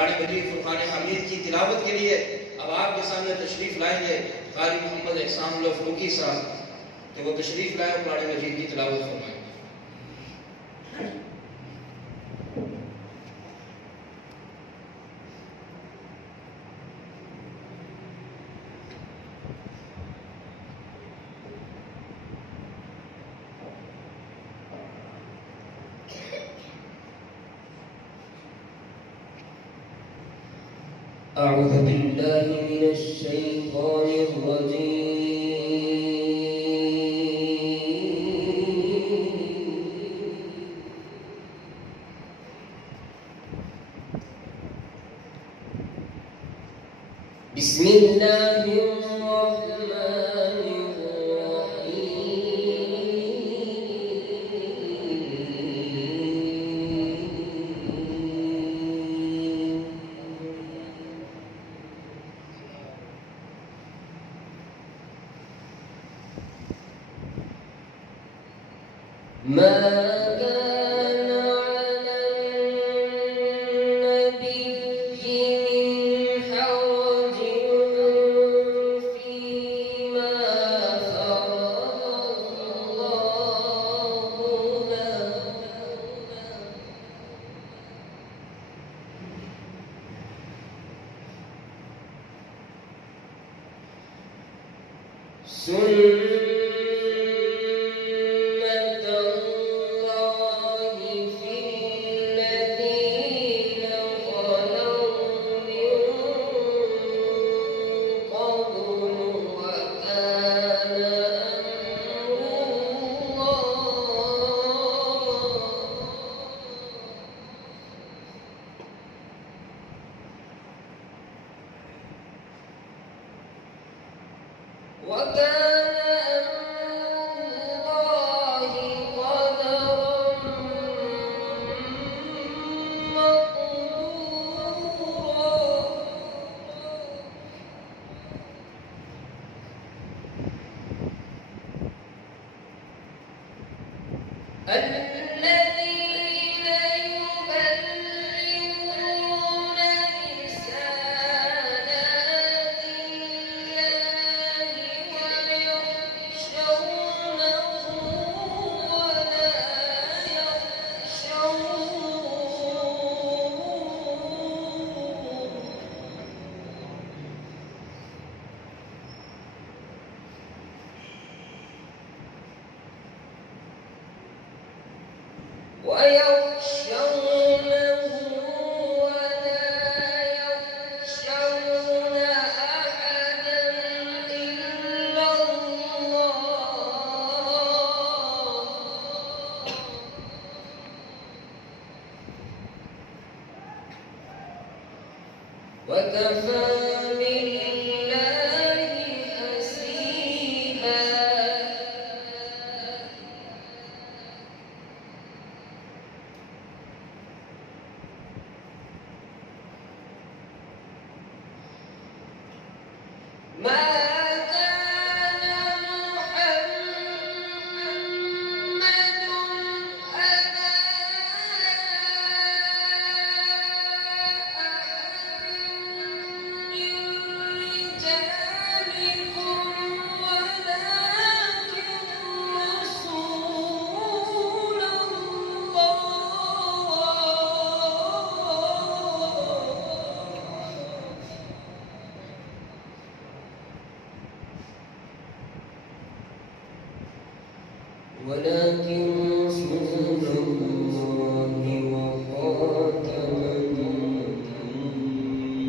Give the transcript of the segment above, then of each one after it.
कुरान मजीद फुरकान हमीद की तिलावत के लिए अब आपके सामने तशरीफ लाएंगे कारी मोहम्मद एहसान फरूकी साहब, कि वो तशरीफ लाए और कुरान मजीद की तिलावत फरमाएं। أعوذ بالله من الشيطان الرجيم. بسم الله الرحمن ما كان على النبي من حرج فيما فرض الله له وكان أمر الله قدرا مقدورا. الذين يبلغون رسالات الله ويخشونه ولا يخشون أحدا إلا الله وكفى بالله حسيبا. ما كان محمد أبا أحد من رجالكم ولكن رسول الله وخاتم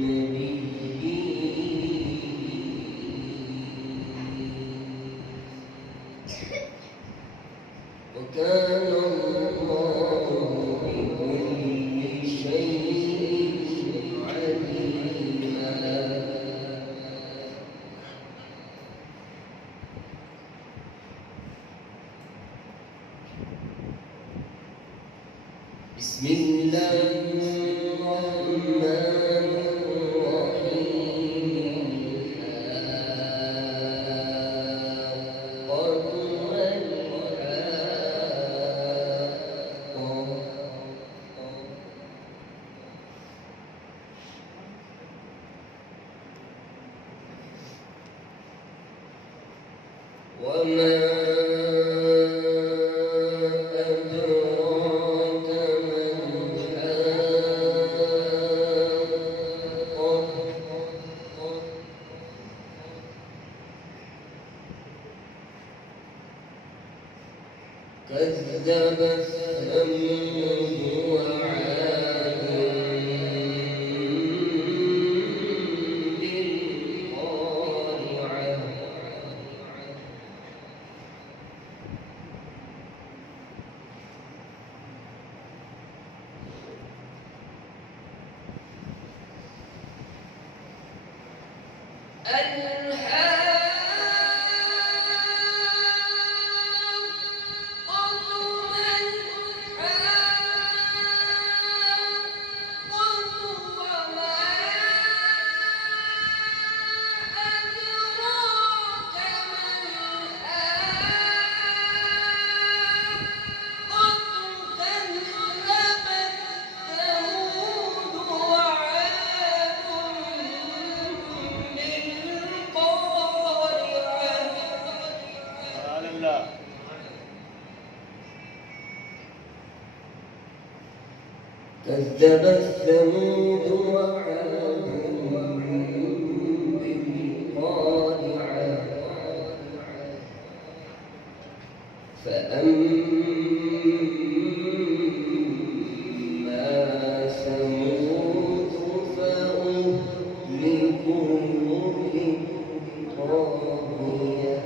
النبيين وكان الله بكل شيء عليما. بسم الله الرحمن الرحيم. ثمود وعاد بالقارعة كذبت ثمود وعاد بالقارعة فأما ثمود فأهلكوا بالطاغية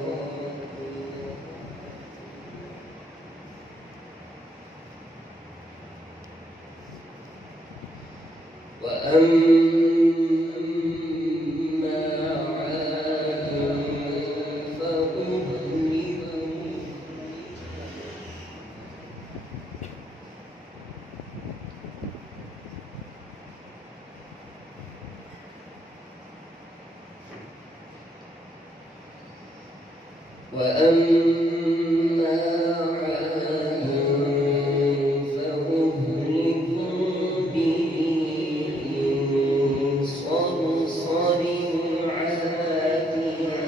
وأما عاد فأهلكوا بريح صرصر عاتية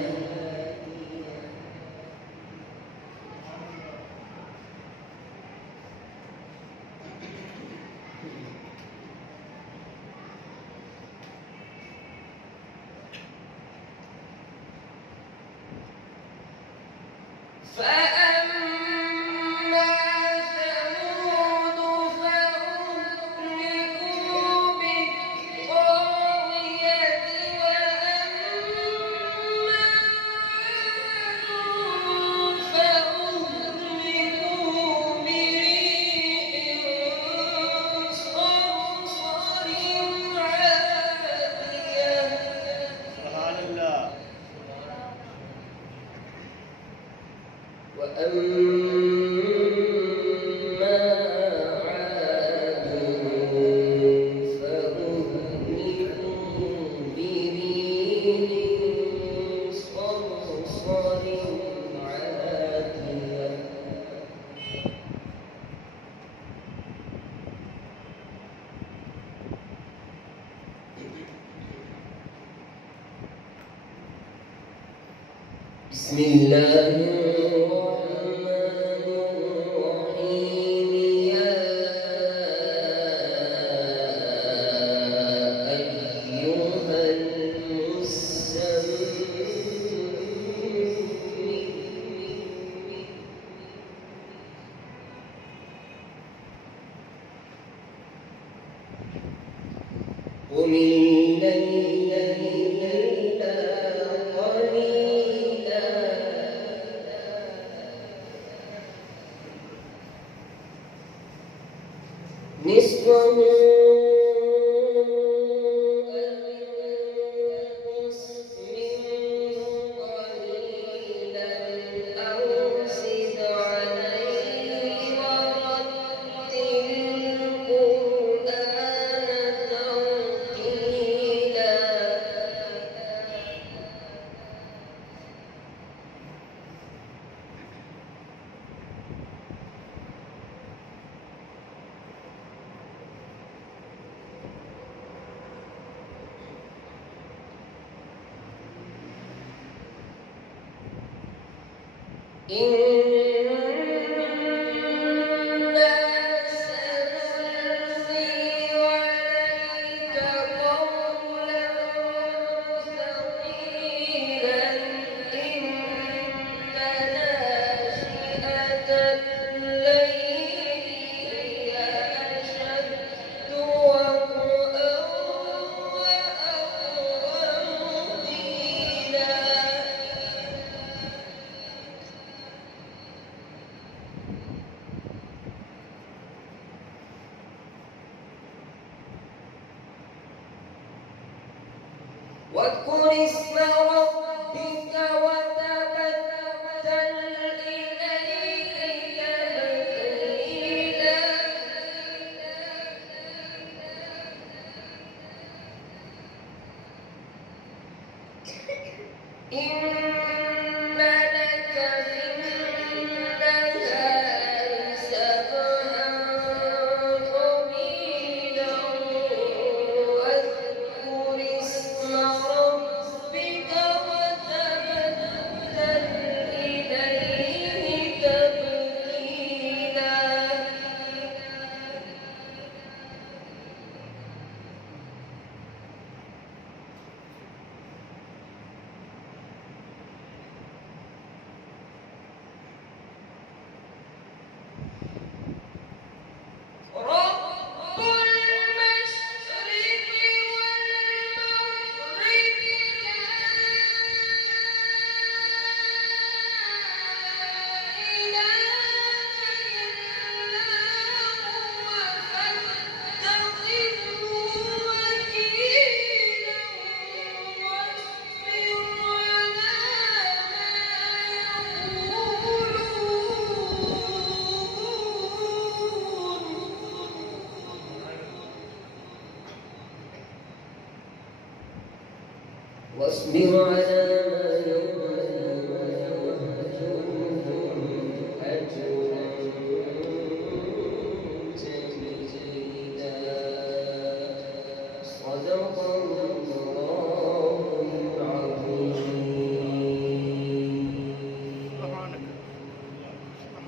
فأما ثمود فأهلكوا بالطاغية وأما عاد فأهلكوا بريح صرصر عاتية سبحان الله. وأما عاد فأهلكوا بريح صرصر عاتية بسم الله الرحمن الرحيم يا أيها المزمل قم الليل إلا قليلا نصفه أو انقص منه قليلا أو زد عليه ورتل القرآن ترتيلا إنا سنلقي عليك قولا ثقيلا إن ناشئة الليل واذكر اسم ربك وتبتل إليه تبتيلا إن لك في النهار سبحا طويلا واذكر اسم ربك وتبتل إليه تبتيلا رب المشرق والمغرب لا إله إلا هو فاتخذه وكيلا واصبر على ما يقولون واصبر على ما يقولون